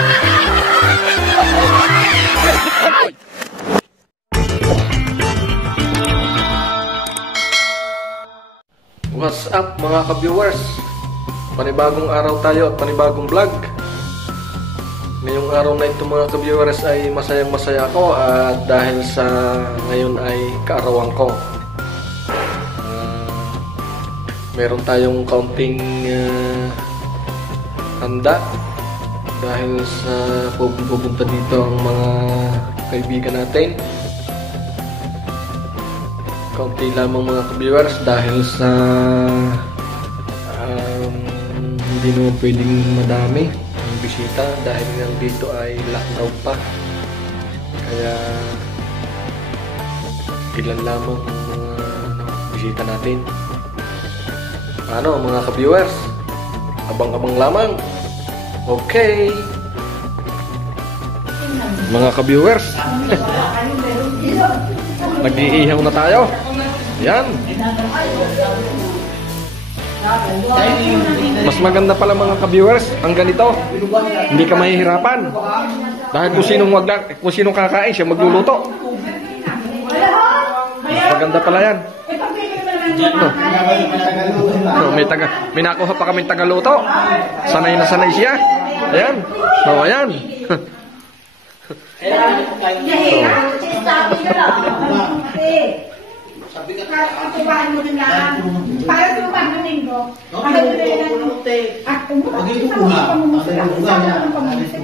What's up mga ka-viewers? Panibagong araw tayo at panibagong vlog. Ngayong araw na ito mga ka-viewers ay masayang masaya ako at dahil sa ngayon ay kaarawan ko. Meron tayong kaunting handa dahil sa pupunta dito ang mga kaibigan natin. Kaunti lamang mga ka-viewers dahil sa hindi naman pwedeng madami ang bisita dahil nga dito ay lockdown pa, kaya ilan lamang ang mga bisita natin. Ano mga ka-viewers, abang-abang lamang. Okay mga ka-viewers, nag-iihaw na tayo. Yan. Mas maganda pala mga ka-viewers ang ganito. Hindi ka mahihirapan. Dahil kung sinong kakain, siya magluluto. Mas maganda pala yan. May nakuha pa kaming tagaluto. Sanay na sanay siya. Ayan. So, ayan. Ang tubahan mo din lang. Para tubahan mo din ko. Para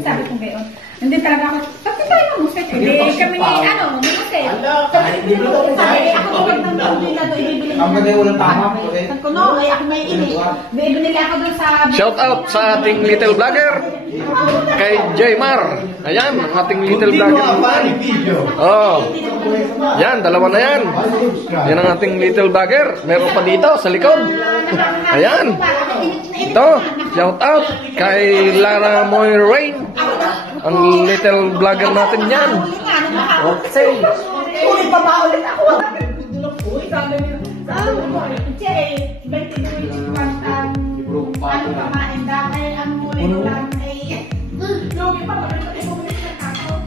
sabi kong gayon. Hindi talaga ako. Bakit tayo mamusik? Hindi kami ni mamusik. Ako tuwag ng tubig na ito. Ibibili ko no, ay ako may ini. Ibibili ako dun sa... Shout out sa ating little vlogger kay Jaymar. Ayan, ang ating little vlogger. Oh, yan, dalawa na yan. Yan ang ating little vlogger. Meron pa dito sa likod. Ayan. Ito, shout out kay Lara Moy Rain. Ang little vlogger natin yan. Okay. Uy, pabaulit ako. Uy, sabi niyo. Che, ano pamain dahil ang muli lang ay lugi pa ba ito ay bumili ng ako.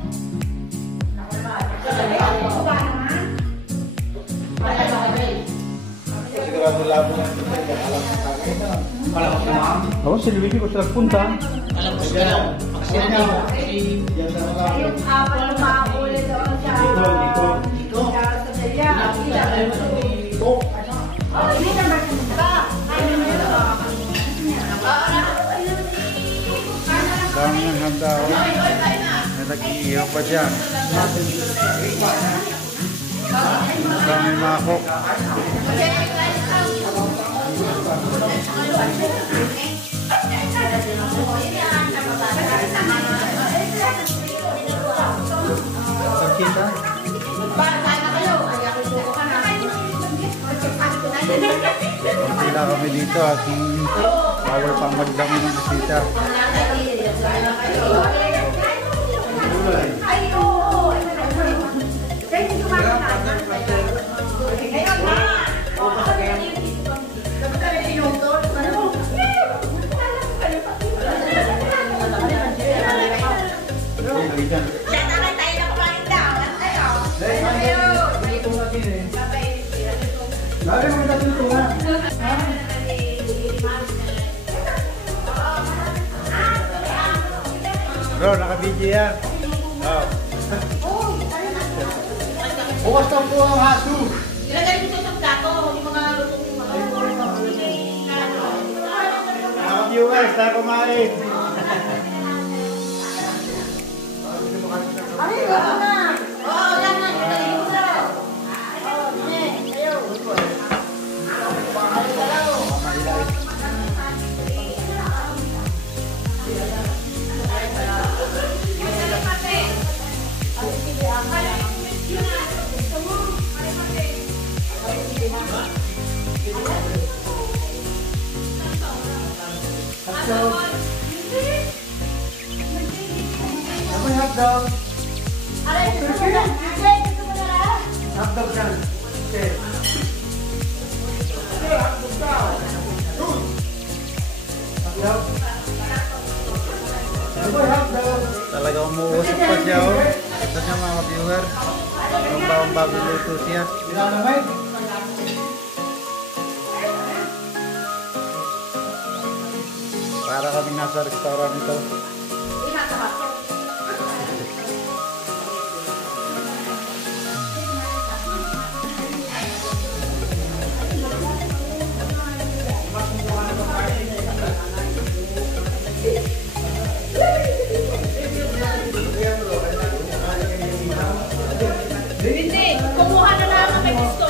Sigurado labo lang ito ay alam sa akin. Alam ko na. Oo, si Luigi ko sila punta. Alam ko sila. Yung apple na makulit doon siya. Dito. Sa Delia. Hindi naman siya. Dami ng handa. May nag-iihaw pa dyan. Dami makok. Kita? Sila kami dito at bawal pang magdami ng bisita. Bro, naka-video yan. Oh. Bukas na po ang haso. Ilagay mo sa plato, yung mga lutong Mga viewers, tayo kumain. ay, wala na. Oo, yan na. Ilagay mo na. Oo, kayo. Ano yung hotdog? Aray, ito mo na. Ito mo na. Hotdog yan. Okay. Okay, hotdog daw. Hotdog. Ano yung hotdog? Talaga umuusap pa siya, oh. Ito siya mga viewer. Yung bawang bago luto siya. Para kami nasa restaurant ito. Hindi, kumuha na lang ang may gusto.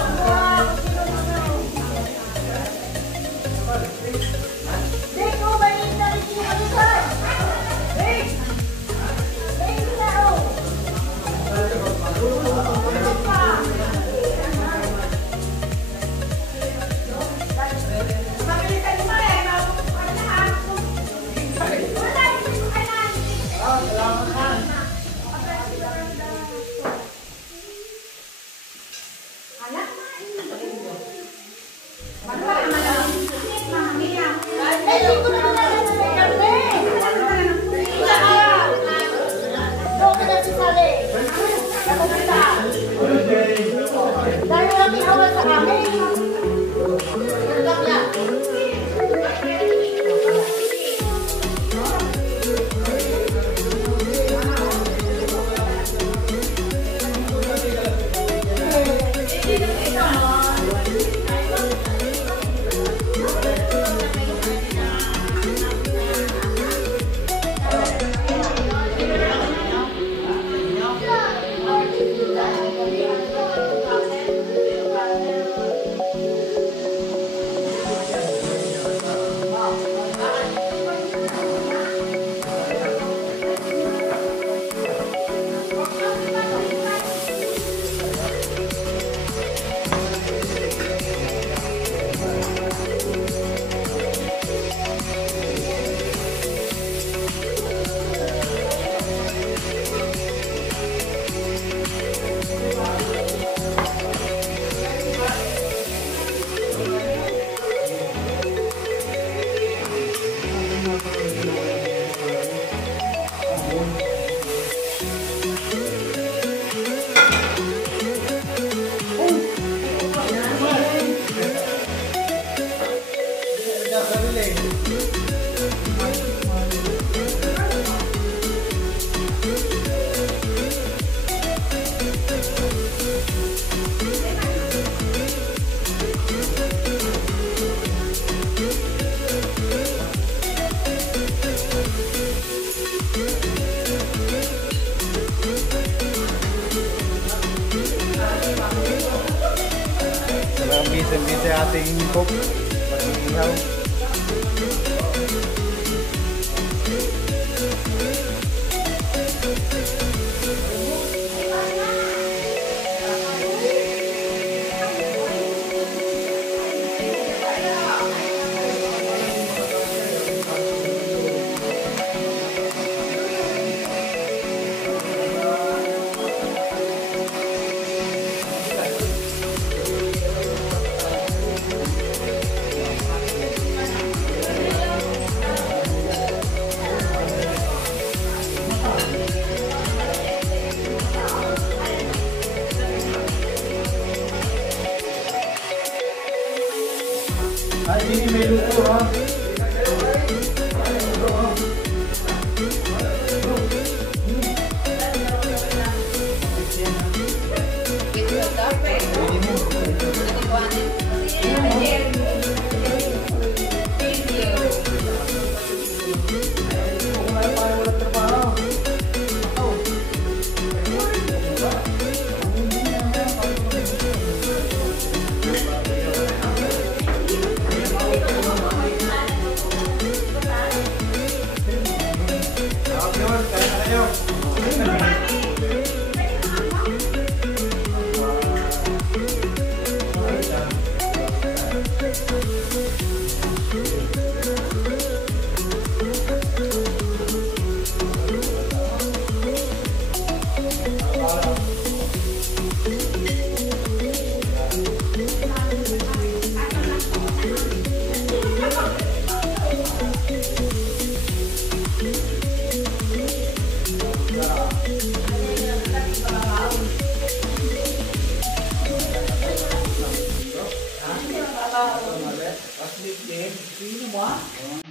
Dahil kami awal sa amin. Busy ating cook. Mag-ihaw. Ay, hindi may luto, ha? Thank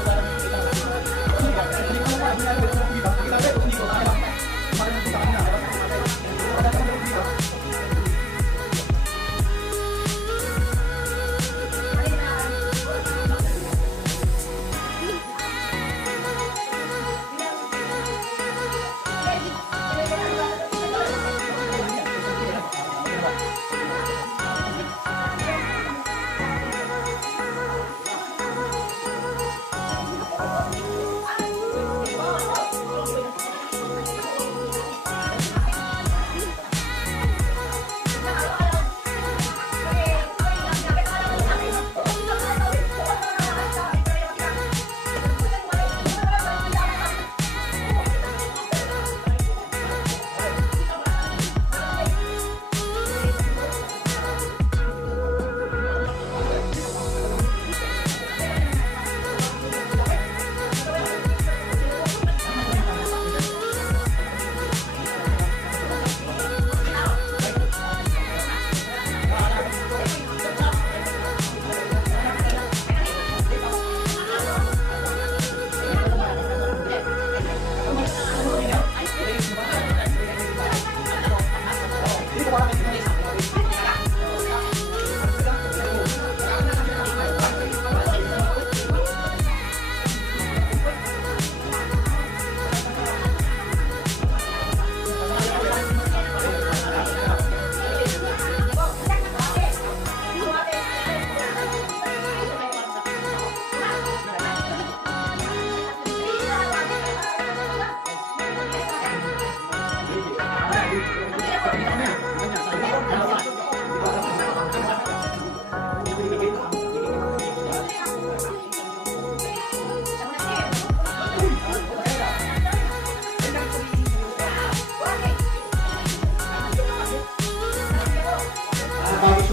you.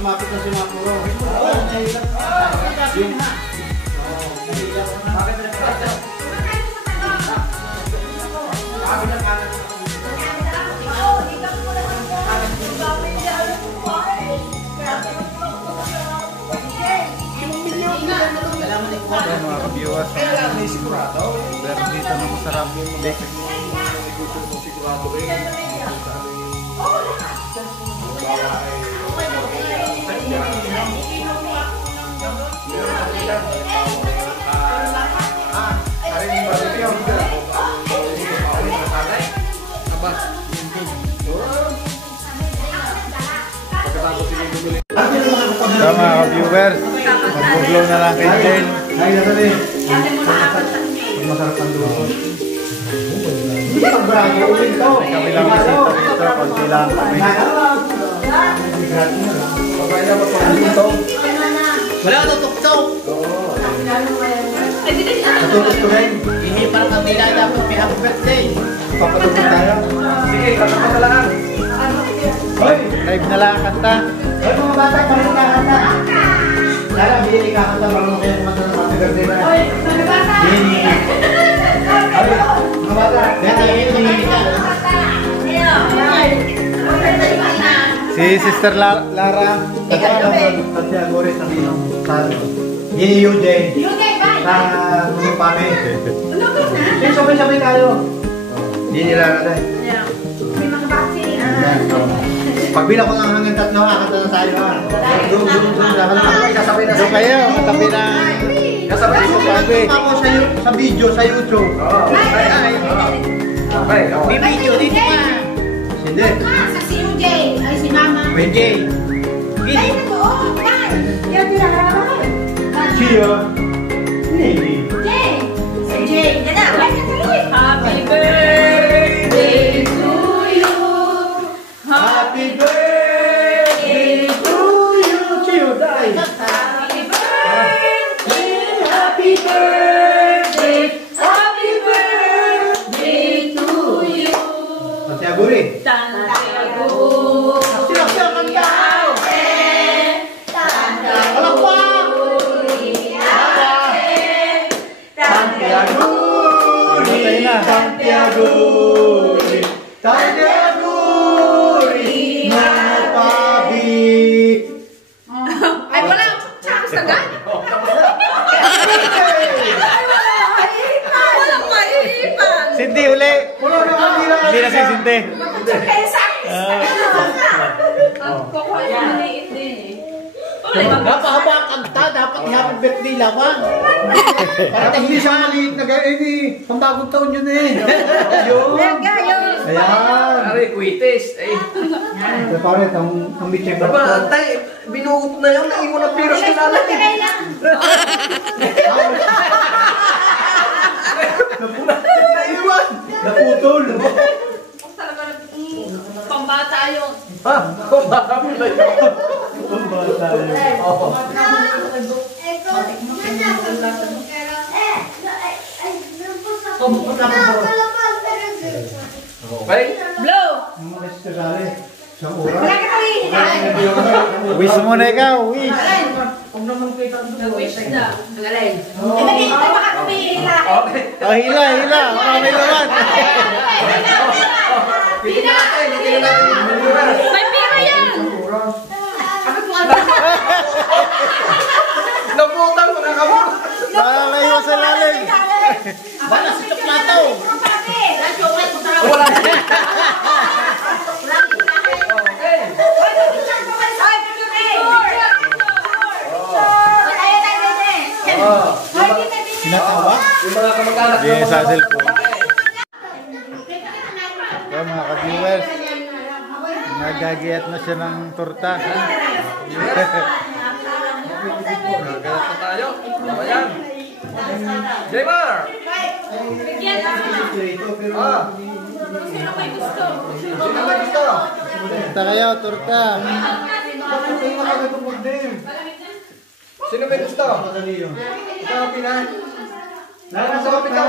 sumapit na sinapuro. Ayan mga ka-viewers, meron dito na masarap bake. So mga ka-viewers, mag-vlog na lang kay Jane. Masarap ang luto. Kami lang bisita dito, konti lang kami. Wala ka tutok-tok. Natutok to rin. Hindi para kang nilala ko. Happy birthday. Papatutok tayo. Sige, kasama na lang. Hoy! Live na lang kanta. Hoy mga bata, marunong kakanta. Lara, hindi kakanta. Marunong kayo kumanta ng happy birthday na. Hoy, mga bata! Hindi. Hoy, mga bata. Hindi ka. Si Sister Lara. Kasi agore sa minong. Hindi UJ. Sa mga pami. Hindi, sabay-sabay tayo. Hindi nila na May mga bati. Pag bilang ko lang hanggang 3, kakanta na tayo. Doon, kasabay na So kayo, katabi na. Kasabay mo pa. ako sa video, sa YouTube. Okay, May video dito pa. Hindi. Sa si UJ, ay si Mama. PJ. Ay, nako, yan. Yan pinakaraman. Chia. Hindi. Jay! Si Jay, yan na. Happy birthday to you. Happy birthday to you. Chia, dai. Happy birthday, happy birthday, happy birthday to you. Santiago rin. Santiago. Sila kanta. Palakpak. Santiago. Santiago. Santiago. Napabik. Ay, wala. Tapos na gan. Walang maiipan. Cindy, uli. Hindi na si Cindy. Kukuha niya maliit din eh. Napahaba ang kanta, dapat happy birthday lamang. Para hindi siya maliit na gaya, eh, pambagong taon yun eh. Yun. Ayan. Ari, kuitis. Eh. So, pare, ang bitche ba? Aba, tay, binuot na yun. Naiwan na piros ka natin. Naiwan! Naputol! Pambata yun. Ha? Marami na yun. Okay? Blow. Isang oras. Wala ka kami. Wish muna ikaw, wish. Wish na. Ang alay. Hindi ko baka kumihila. Okay. Oh, hila, hila. Marami naman. Pina! May pira yan! Nabutan mo na kamo. Nakalayo sa lalim. Bala si Choklato! Wala na. Sinatawa? Yung mga kamag-anak Hindi sa cellphone. So mga ka-viewers, nagagiyat na siya ng torta. Nagalat na tayo. Ayan. Jaymar! Ah. Sino may gusto? Sino ba gusto? Torta kayo, torta. Sino ba gusto? Ito ang pinan. Nasa kapit ka.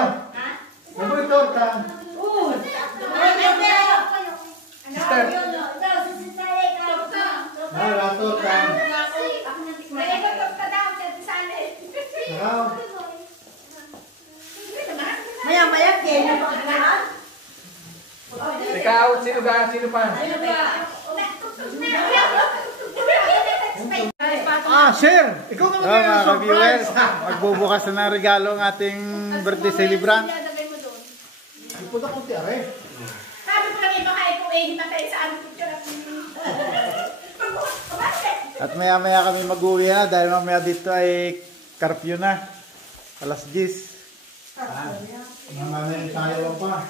Naboy torta. Sister. Nara torta. Ikaw. Maya-maya, kaya na pakalahan. Ikaw, sino ba? Sino pa? Sir! Ikaw naman Oh, kayo mga surprise! ka-viewers, magbubukas na ng regalo ang ating birthday celebrant. Ipunta ko ti are. Sabi ko lang iba kaya kung himatay sa aming picture at At maya-maya kami mag-uwi na dahil mamaya dito ay curfew na. Alas 10. Mamamayin tayo pa.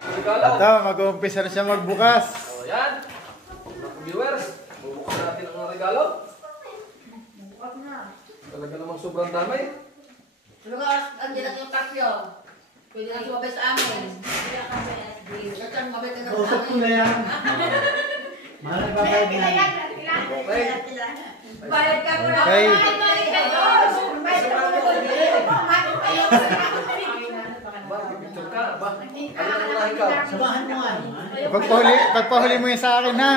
Regalo. Ito, mag-uumpisa na siya magbukas. O yan. Mga viewers, bubukas natin ang mga regalo. Talaga namang sobrang dami. Lugas, andyan lang yung kapyo. Pwede lang sumabay sa amin. At ang mabay ka na sa Usap ko amin. na yan. Mahal na babayad na yan. Okay. Bayad ka ko lang. Okay. Bayad ka doon. Bayad ka ko. Picture ka. Ba? Ano ang unahin ka? Sabahan mo nga. Pagpahuli mo yun sa akin, ha?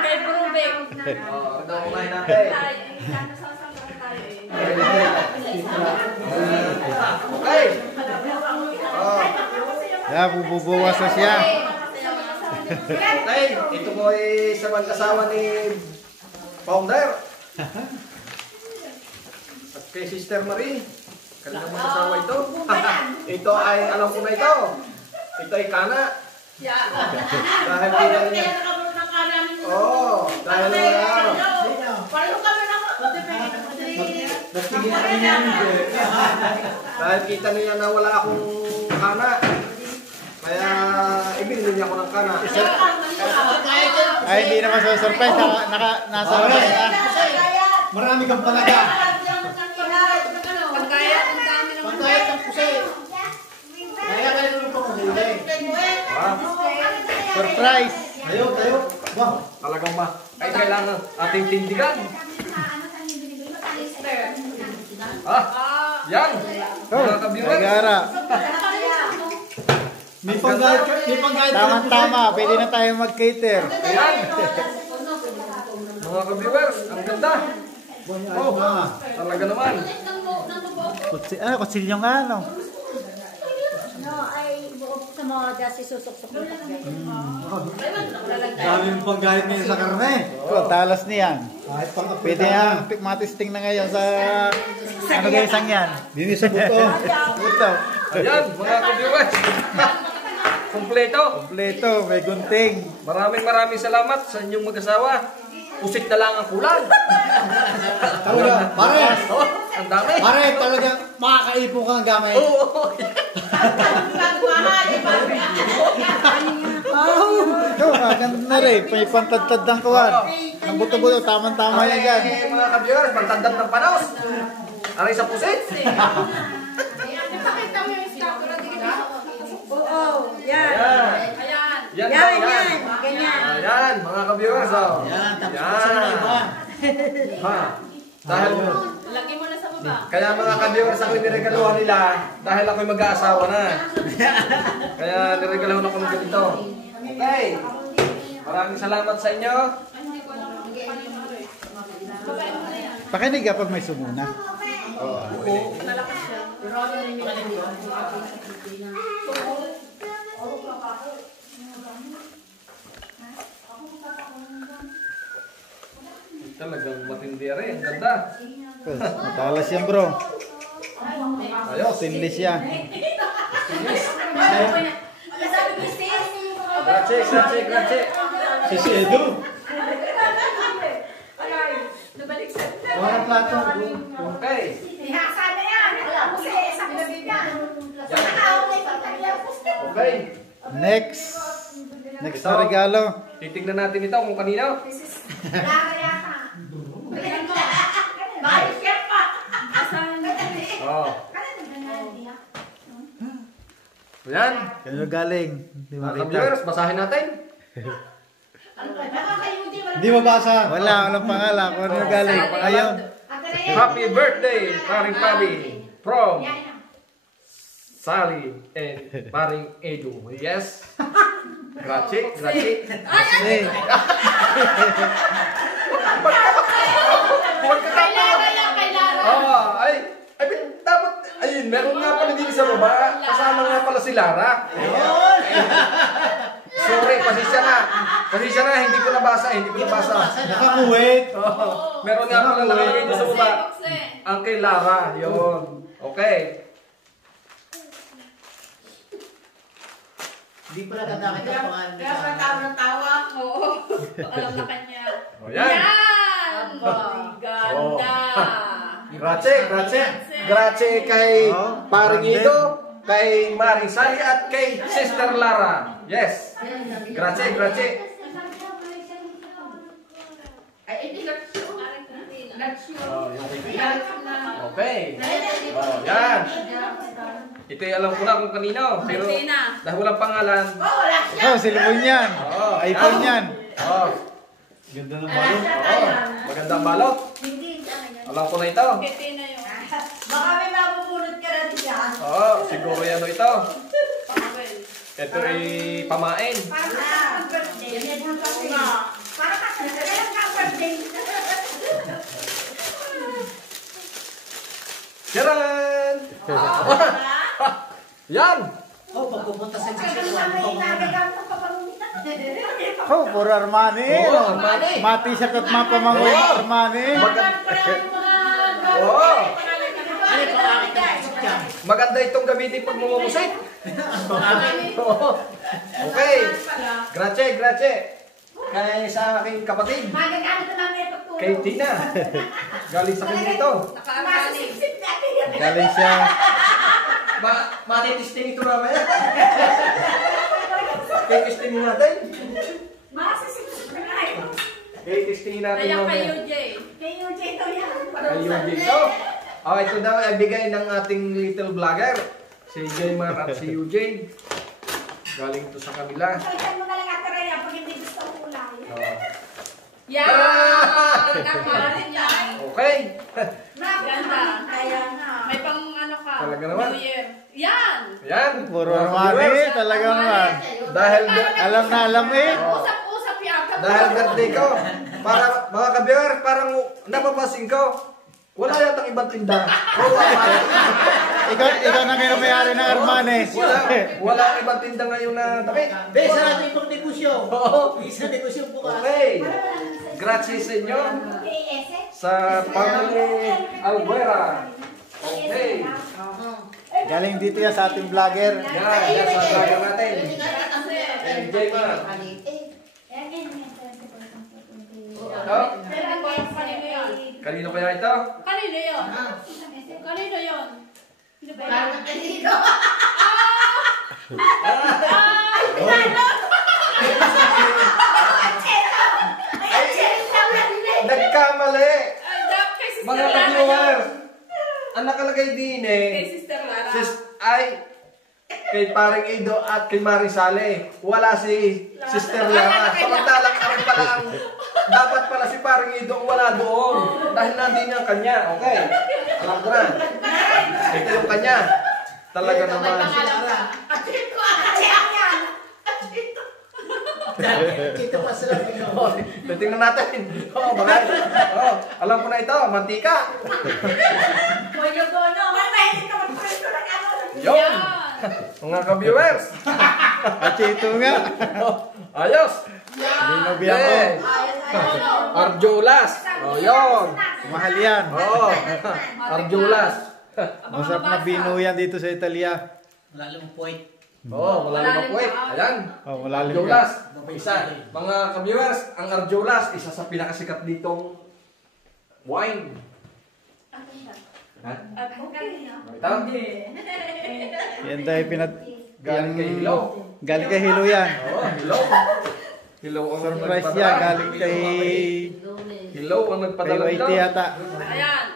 Kay Brubek. Ano ang unahin natin? Okay. Yan, bubukas na siya. Okay. Ito po ay sa mag-asawa ni Founder. At kay Sister Marie. Kanilang mag-asawa ito. Ito ay, alam ko na ito. Ito ay kana. Dahil kita niya. Dahil na. Pareho kami na. Nagtigil kami niyan. Dahil kita niya na wala akong kana. Kaya ibinili niya ako ng kana. Ay, hindi naman sa surprise. Nasa labas na. Marami kang palaga. Pagkaya, ang dami naman. Pagkayat ng pusay. Kaya kayo nung pangkuhuli. Surprise! Tayo. Wow. Talagang ba? Ay kailangan ating tindigan. Yan. Mga ka-viewers. Nagara. May panggayat. Tama-tama, pwede na tayo mag-cater. Ayan. Mga ka-viewers, ang ganda. Oh, talaga naman. Kutsilyo nga, no? No, ay buo sa mga dasi susok-sok ng takbay. Dami yung panggayat ngayon sa karne. Talas niyan. Kahit pang Pwede yan, matisting na ngayon sa ano gaysang yan. Dini sa buto. Buto. Ayan, mga ka-viewers. Kompleto. Kompleto, may gunting. Maraming salamat sa inyong mag-asawa. Pusit na lang ang kulang. Talaga, pare. Oh, ang dami. Pare, talaga makakaipo ka ng gamay. Oo. Ito, maganda na rin. May pantad-tad ng kuwan. Ang buto-buto, tamang-tama yan dyan. Ay, mga ka-viewers, pagtandad ng panos. Aray sa pusit. Oo, yan. Ayan. Yan, Yan. ganyan. Ayan, mga ka-viewers. Oh. Yan, tapos sa mga iba. Ha. Dahil Lagi mo na sa baba. kaya mga ka-viewers ako niregaluhan nila dahil ako'y mag-aasawa na. Kaya niregaluhan ako ng ganito. Okay. Maraming salamat sa inyo. Pakinig ka pag may sumuna. Talagang matindi rin. Ang ganda. Matalas yan, bro. Ayos. Stainless yan. Grazie. Si Edu. Walang plato. Okay. Ihasa na yan. Kasi isang gabi yan. Okay. Next na regalo. Titignan natin ito kung kanino. Oh. Ayan. Kanino galing? Hindi Mga makita. ka-viewers, basahin natin. Hindi mabasa. Walang pangalan. Kung ano galing. Ayun. Happy birthday, Paring Pabi. From Sally and Paring Edu. Yes. Grazie. Hey. Oh, ay. pala si Lara. Sorry, pasensya na, hindi ko nabasa. Nakakuwait. Meron nga pala nakalagay doon sa baba. Ang kay Lara, yun. Okay. Hindi pala nakakita ang pangalan Kaya sa tao ng tawa. Oo. Alam na kanya. O yan. Yan! Ganda! Grazie kay Oh, paring branded. Ido, kay Marisay at kay Sister Lara. Yes. Grazie. Ay, hindi ka Okay. Oh, yan. Ito yung alam ko na kung kanino. Pero dahil walang pangalan. Oh, cellphone yan. Oh, iPhone yan. Oh, Ganda ng balon. magandang balot. Alam ko na ito. Tina yun. Baka may mapupulot ka na diyan. Oh, siguro yan ito. Ito ay pamain. Parang birthday. Parang birthday. Charan! Yan! Oh, pag pupunta sa Mexico, Oh, puro Armani. Oo, Armani. Mati siya kat mapamangoy ng Armani. Oh, maganda itong gamitin pag mumumusik. Okay. Grazie. Kaya sa aking kapatid, kay Tina. Galing sa kanya ito. Galing siya. Matitesting ito mamaya. Kay testing natin. Kay testing natin Kaya kay mamaya. UJ. Kay UJ ito. Oh, ito daw ay bigay ng ating little vlogger. Si Jaymar at si UJ. Galing ito sa kabila. Yan! Nakarin yan. Okay. Ganda. May pang ano ka. Talaga naman. New Year. Yan! Yan. Puro Armani. Talaga naman. Dahil Alam na alam eh. Usap-usap yata. dahil birthday ko. Para mga kabiyar, parang napapasin ko. Wala yatang ibang tinda. Ikaw na ngayon may-ari ng Armani. Wala ang ibang tinda ngayon na tabi. Be, sa natin itong negosyo. Isa negosyo bukas. Okay. Grazie sa inyo. Sa family Albuera. Okay. Galing dito yan sa ating vlogger. Yan sa vlogger natin. Enjoy mo. Kanino yun? Kanino kaya ito? Kanino yun? Kanino yun? Sino ba yun? Nagkamali. Ay, dap kay Sister Mga Lara ka-viewers. yun. Ang nakalagay din Kay eh. Sister Lara. Ay, kay paring Ido at kay Marisale. Wala si Sister Lara. Samantalang ang pala ang dapat pala si paring Ido ang wala doon. Dahil nandun yung kanya. Okay. Alam ko na. Ito yung kanya. Talaga naman. Ito pa sila. Oh, tingnan natin. Oh, bagay. Oh, alam ko na ito. Mantika. Yun. Yan. Mga ka-viewers. At ito nga. Oh, ayos. Binobiyan ko. Yeah. Arjulas. Oh, yun. Mahal yan. Oh, Arjulas. Masarap na bino yan dito sa Italia. Malalim ang point. Oh, wala namang wait. Ayan. Oh, malalim Arjulas. ka. Isa. Mga ka-viewers, ang Arjulas, isa sa pinakasikat ditong wine. Ha? Ito? Yan tayo Galing kay Hilo. Galing kay Hilo yan. Oh, Hilo. Hilo ang Surprise nagpadala. yan. Galing kay Hilo ang nagpadala YT dito. yata. Ayan.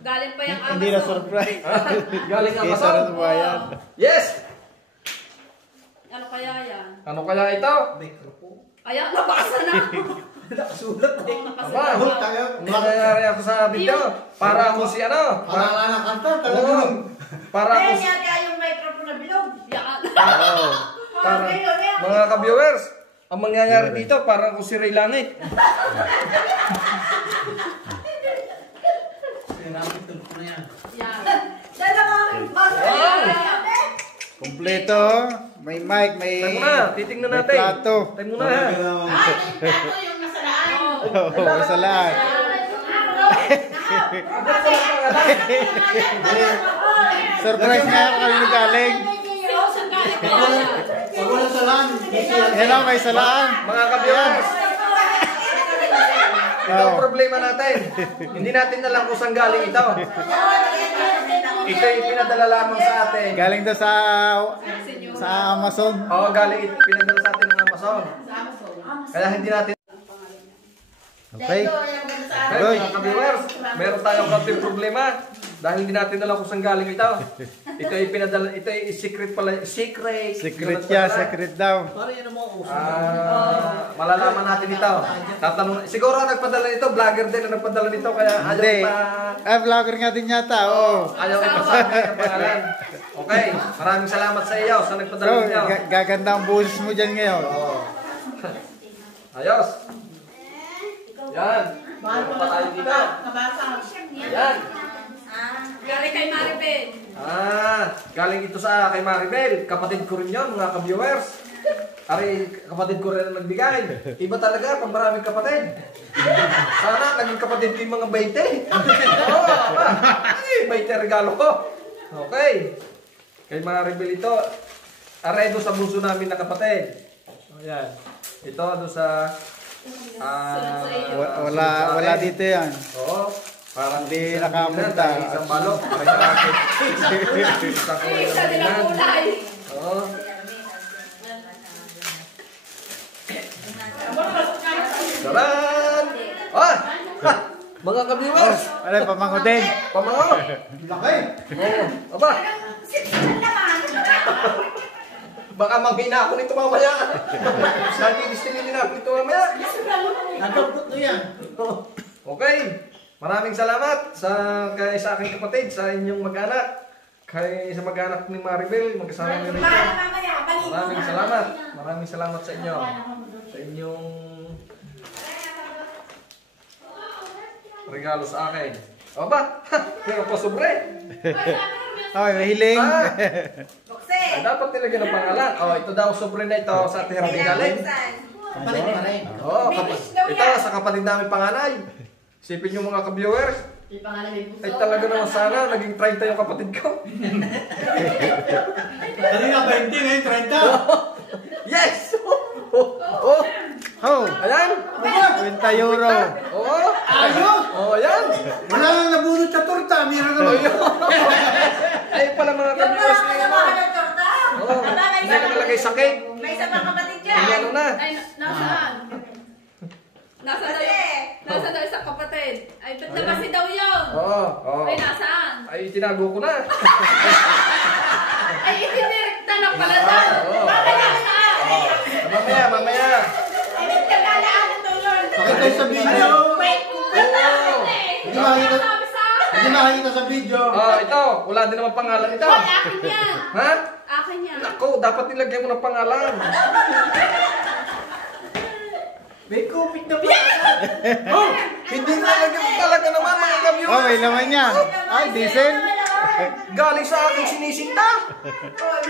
Galing pa yung Hindi na Amazon. surprise. Galing Kay Amazon. Sarah Bayan. Yes! Ano kaya yan? Ano kaya ito? Ayan, nabasa na. Nakasulat eh. Aba, ang nangyayari ako sa video. Para ako si ano? Pangalan ng kanta, Oo. talagang. Para ako si... Yan. Oo. Para, mga ka-viewers, ang mangyayari dito, para ako si Ray Langit. Maraming tulog na yan. Yan. Wow! Kompleto. May mic, may... Tayo muna, titingnan may natin. plato. Tayo muna ha. Ay, yung plato yung nasalaan. Oo, sa lahat. Surprise nga ako kami galing. Pag wala salaan, Yan o, may salaan. Mga ka-viewers, ito ang Oh. problema natin. Hindi natin alam kung saan galing ito. Ito yung pinadala lamang sa atin. Galing daw sa Amazon. Oo, galing pinadala sa atin ng Amazon. Kaya hindi natin... Okay. Kaya Good. mga ka-viewers, meron tayong konting problema. Dahil hindi natin alam kung saan galing ito. Ito ay pinadala, ito ay secret pala. Secret. Secret yan, secret daw. parang yun ang mga uso. Malalaman natin ito. Tatanong, siguro ang nagpadala nito, vlogger din ang nagpadala nito. Kaya ayaw Hindi. pa... Vlogger nga din yata. Oo. Ayaw ipasabi ang pangalan. Okay, maraming salamat sa iyo sa nagpadala So, niyo. gaganda ang boses mo dyan ngayon. Ayos. Yan. Meron pa tayo dito. Yan. Galing kay Maribel. Galing ito sa kay Maribel. Kapatid ko rin yun, mga ka-viewers. Ari, kapatid ko rin ang nagbigay. Iba talaga pag maraming kapatid. Sana naging kapatid ko yung mga 20. Oo, ay, 20 regalo ko. Okay. Kay Maribel ito. Aredo sa bunso namin na kapatid. Ayan. Ito doon sa... Wala dito yan. Oo. Parang Hindi nakapunta. Isang balok. Isang Isa nilang kulay. Oo. Daran! Ah! Ha! Mga ka-viewers! Ano, pamango din. Pamango! Laki! Oo. Aba! Baka maghina ako nito mamaya. Sabi distilin ako nito mamaya. Nagkabot na yan. Okay. Maraming salamat sa aking kapatid, sa inyong mag-anak. Sa mag-anak ni Maribel, magkasama niyo rito. Maraming salamat. Maraming salamat sa inyo. Sa inyong regalo sa akin. O ba? Pero pa sobre. Okay, mahiling. Ay, dapat nilagyan ng pangalan. Oh, ito daw sobre na ito sa ating galing. Palit pa rin. Oo, ito sa kapatid namin panganay. Isipin nyo mga ka-viewers. Ay talaga naman sana, naging 30 yung kapatid ko. Kanina 20, ngayon 30. Yes! Oh! Oh, Ayan! 20 euro. Oo! Ayos! Oh, ayan! Wala nang nabunot sa torta, meron naman. Ay pala mga ka-viewers na yun. Oo, hindi nakalagay sa cake. May isa pang kapatid dyan. Hindi ano na. Ay, nasaan? Nasa daw isang kapatid. Ay, ba't na kasi daw yun? Oo, oo. Ay, nasaan? Ay, tinago ko na. Ay, itinirekta na pala daw. Oo. Mamaya. Pakita sa video. Hindi makikita sa video. Oh, ito. Wala din naman pangalan ito. Akin yan. Ha? Akin yan. Ako, dapat nilagay mo ng pangalan. May kupit na pa. Oh, hindi nalagay mo talaga naman mga Oh, ka-viewers. may laman yan. Ay, diesel. Galing sa aking sinisinta.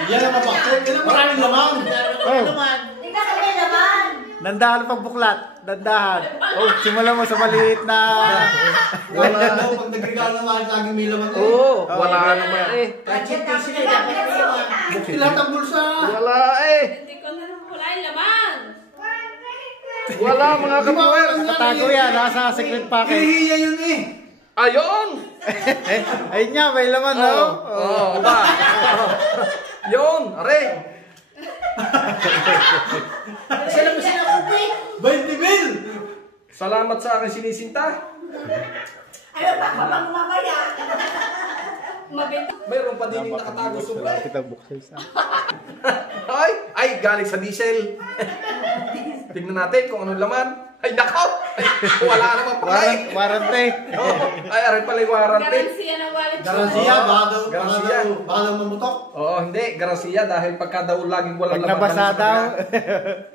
Yan ang mapakit. Yan ang maraming lamang. Oh, Tingnan sa may laman. dandahan pag buklat. Dandahan. Oh, simula mo sa maliit na... Wala daw, pag nagregalo ng mahal, laging may laman. Oo, wala naman eh. Kahit chip sila, dapat may laman. Bukti lahat ang bulsa. Wala eh. Hindi ko na wala yung laman. Wala mga ka-viewers. Nakatago yan, nasa secret packet. Hihiya yun eh. Ayun! Ayun nga, may laman, no? Oo, ba? Yun, are. Sila pa sila kupit. 20 mil. Salamat sa aking sinisinta. Ayaw pa kapag mamaya. Mabenta. Mayroon pa din yung nakatago sobra. Kita buksan sa... Ay, galing sa diesel. Tingnan natin kung anong laman. Ay, nakaw! Ay, wala naman pala eh. Warranty. Oo, ay, aray pala yung warranty. Garansiya ng wallet. Garansiya, Garansiya. baka daw mamutok. Oo, hindi. Garansiya dahil pagka daw laging walang Pag laman. nabasa dalhin sa daw. kanila.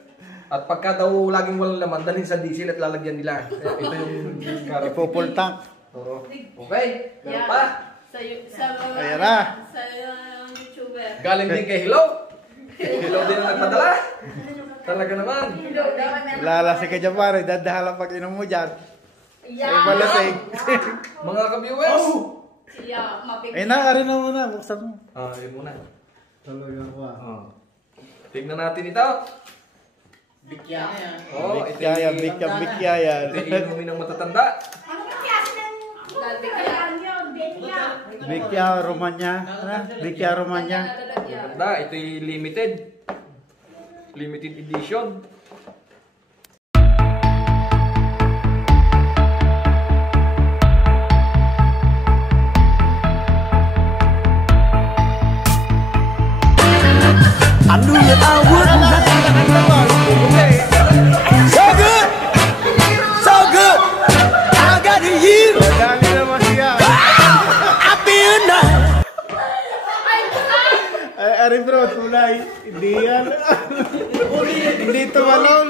At pagka daw laging walang laman, dalhin sa diesel at lalagyan nila. Ito yung garanti. Ipo-full tank. Oo. Okay, meron pa. Sa Ayan na. Sa YouTube Galing din kay Hello. Hello din ang nagpadala. Talaga naman. Lalasi ka dyan pare, dadahala pag inom mo dyan. Ay malasing. Mga ka-viewers. Ay na, na muna, buksan mo. Yun muna. Talaga ko Tignan natin ito. Bikya na yan. Bikyaya, bikyaya. Ito inumin ng matatanda. Ano ba klase ng yun? Benya. Bikya Romanya. Bikya Romanya. Maganda. Ito'y limited. Limited edition. I knew that I wouldn't. So good, so good. I got you. Dali naman siya. I feel nice. Ay, ari bro, tulay. Hindi yan. Hindi tumalon.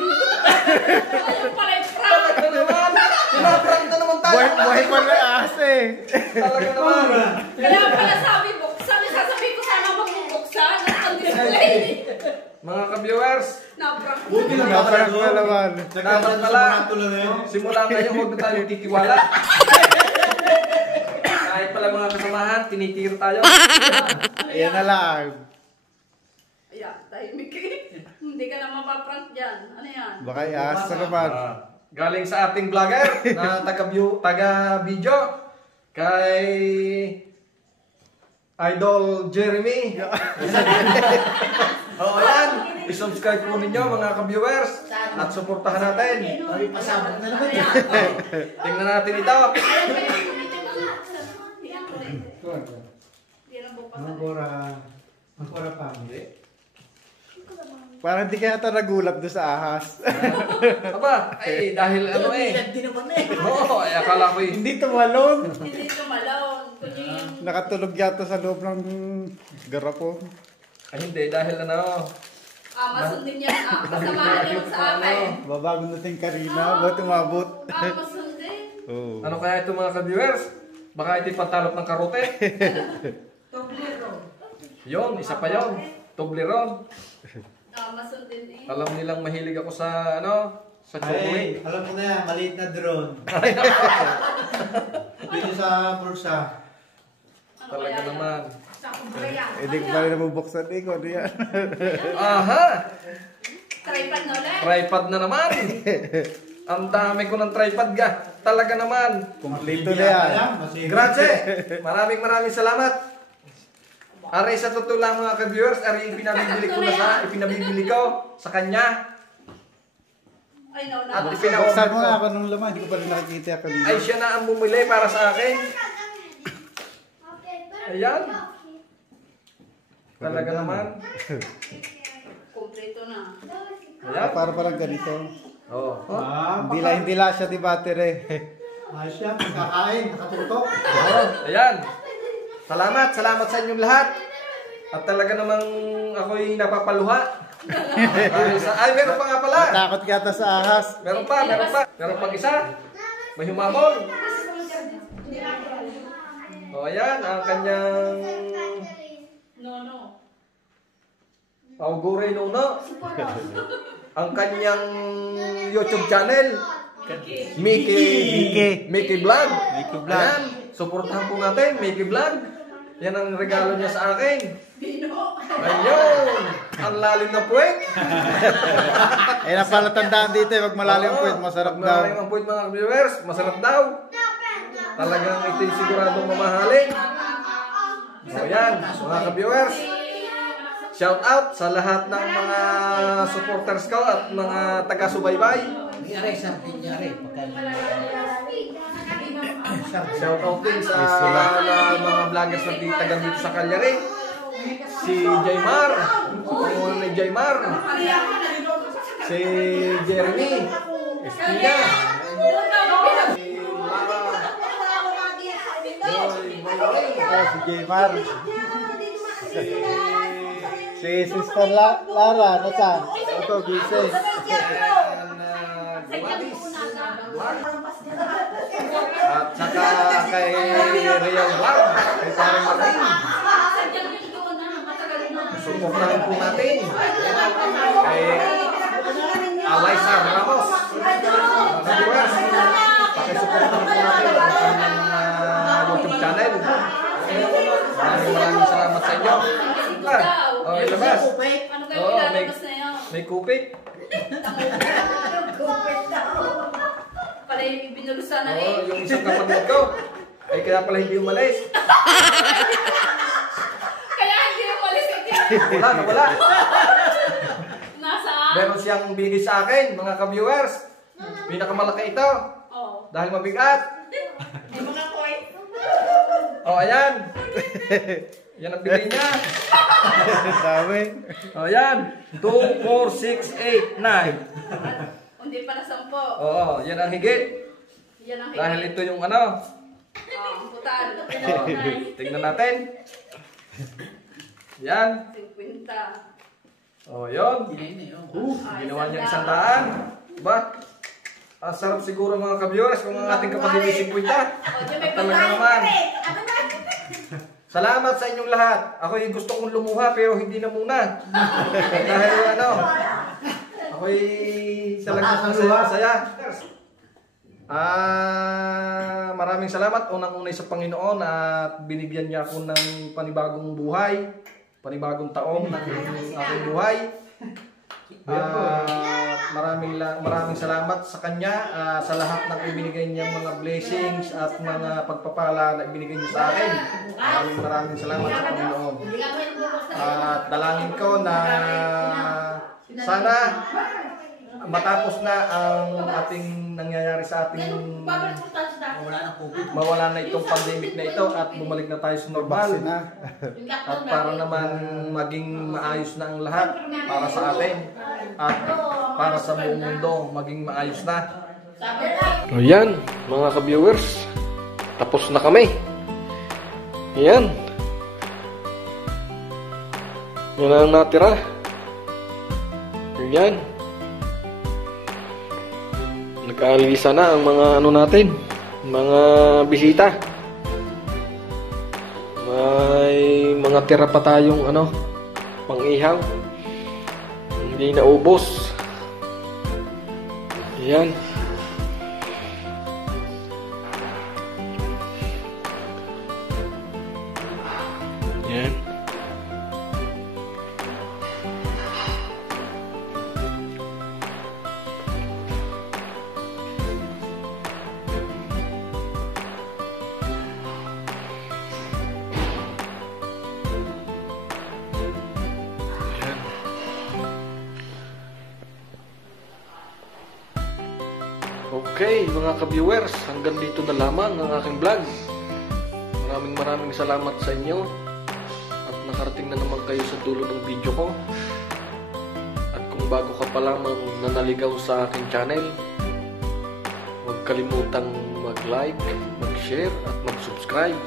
Talaga naman. Pinaprank na naman tayo. Buhay pala ase. Talaga naman. Kaya pala sasabi ko sana magbubuksan ang display. Mga ka-viewers. Buti lang Naparang na naman. Dapat pala. Simula ngayon, huwag na tayo titiwala. Kahit pala mga kasamahan, tinitiro tayo. Ayan na lang. Ayan, tahimik eh. Hindi ka na mapaprank dyan. Ano yan? Baka iasa naman. Galing sa ating vlogger na taga-video kay Idol Jeremy. Yan. I-subscribe po ninyo mga ka-viewers at suportahan natin. Ay, pasabot na naman yan. Tingnan natin ito. Magkora pa. Parang di kaya ito nagulat doon sa ahas. Aba, ay dahil ano eh. Hindi naman eh. Oo, ay akala ko eh. Hindi tumalon. Hindi tumalaw. Kunying. Nakatulog yata sa loob ng garapon. Ay hindi, dahil ano. Masundin yan. Masamahan yun sa akin. Babago natin Karina, ba't umabot? Masundin. Oo. Ano kaya ito mga ka-viewers? Baka ito'y pantalop ng karote. Yon, isa pa yon. Toblerone. Masundin eh. Alam nilang mahilig ako sa ano, sa chocolate. Ay, alam ko na yan, maliit na drone. Dito sa pulsa. Talaga naman. Hindi ko pala nabubuksan eh, kung ano yan. Aha! Tripod na ulit. Tripod na naman. Ang dami ko ng tripod ga. Talaga naman. Kompleto na yan. Grazie. Maraming salamat. Aray sa totoo lang mga ka-viewers, aray ipinabibili ko sa kanya. Ay, no, At no. Buksan mo ko. nga ako nung laman, hindi ko pala nakikita kanina. Ay siya na ang bumili para sa akin. Ayan. Talaga naman. Kompleto na. Ayan. Para palang ganito. Oh. Hindi lang siya di battery. Ayos yan, pagkakain, nakatutok. Oh, ayan. Salamat sa inyong lahat. At talaga namang ako'y napapaluha. Ay, meron pa nga pala. Takot yata sa ahas. Meron pa. Meron pang isa. May humamon. O, ayan, ang kanyang No. Auguray Nuno. Ang kanyang YouTube channel. Mickey Vlog. Ayan, suportahan po natin, Mickey Vlog. Yan ang regalo niya sa akin. Ayun! Ang lalim na puwet. Ayun ang palatandaan dito, wag malalim po, masarap daw. Malalim ang puwet mga viewers, masarap daw. Talagang ito'y siguradong mamahalin. So yan, mga ka-viewers. Shout out sa lahat ng mga supporters ko at mga taga-subaybay. Nangyari, sartin nangyari. Shout out din sa mga vloggers na taga dito sa Calyari. Si Jaymar, ang ni Jaymar. Si Jeremy, Estina. Si Jaymar. Si Sister Lara, nasaan? Ito, gising. At saka kay Real Vlog, kay Parang Martin. suportahan po natin kay Alay Sar Ramos. Mga viewers, pakisuportahan po natin ang YouTube channel. Maraming salamat sa inyo. Oh, ilabas. Ano kayo ilalabas na yun? May kupit. Pala yung binulusan na Oo, yung isang kapatid ko. Ay kaya pala hindi umalis. Kaya hindi yung malis ito. Wala, nawala. Nasaan? Meron siyang binigay sa akin, mga ka-viewers. Pinakamalaki ito. Oo. Dahil mabigat. May mga coin. Oh, ayan. Yan ang bigay niya. Dami. Oh, ayan. 2, 4, 6, 8, 9. Hindi pa na 10. Oo, yan ang higit. Yan ang Dahil ito yung ano. ang putal. Oh, tingnan natin. Yan. 50. Oh, yun. Ginawa niya 100. Ba? Ang sarap siguro mga ka-viewers kung ang ating kapatid ay 50. O, dyan may Talaga pagkain. naman. Salamat sa inyong lahat. Ako'y gusto kong lumuha pero hindi na muna. Dahil ano, ako'y talagang masaya. Maraming salamat unang-unay sa Panginoon at binigyan niya ako ng panibagong buhay, panibagong taon ng aking buhay. Maraming salamat sa kanya sa lahat ng ibinigay niyang mga blessings at mga pagpapala na ibinigay niya sa akin. Maraming salamat sa Panginoon. At dalangin ko na sana matapos na ang ating nangyayari sa ating mawala na itong pandemic na ito at bumalik na tayo sa normal. At para naman maging maayos na ang lahat para sa atin at para sa buong mundo maging maayos na. Ayan, mga ka-viewers, tapos na kami. Ayan. Yan ang natira. Ayan. Nagkaalisa na ang mga ano natin, mga bisita. May mga tira pa tayong ano, pang-ihaw. Hindi na ubos. Ayan. Ayan. Okay, mga ka-viewers, hanggang dito na lamang ang aking vlog. Maraming salamat sa inyo at nakarating na naman kayo sa dulo ng video ko. At kung bago ka pa lamang nanaligaw sa aking channel, huwag kalimutang mag-like, mag-share at mag-subscribe.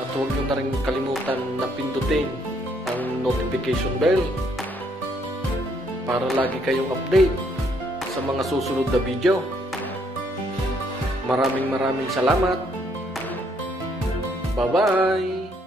At huwag nyo na rin kalimutan na pindutin ang notification bell para lagi kayong update sa mga susunod na video. Maraming salamat. Bye-bye!